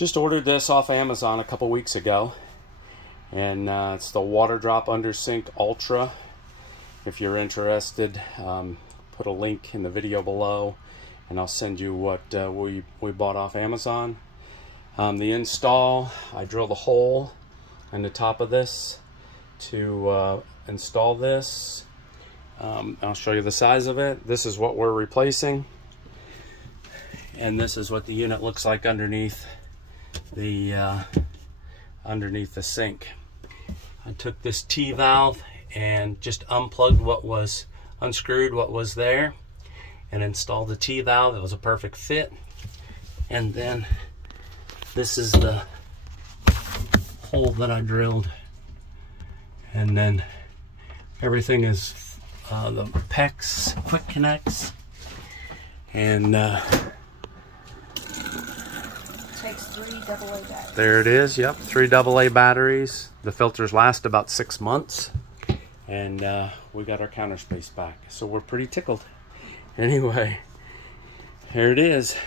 Just ordered this off Amazon a couple weeks ago, and it's the Waterdrop Undersink Ultra. If you're interested, put a link in the video below, and I'll send you what we bought off Amazon. The install, I drilled a hole in the top of this to install this. I'll show you the size of it. This is what we're replacing, and this is what the unit looks like underneath the sink. I took this T-valve and just unscrewed what was there, and installed the T-valve. It was a perfect fit. And then this is the hole that I drilled, and then everything is the PEX quick connects, and takes 3 AA batteries. There it is. Yep, 3 AA batteries. The filters last about 6 months, and we got our counter space back, so we're pretty tickled. Anyway, here it is.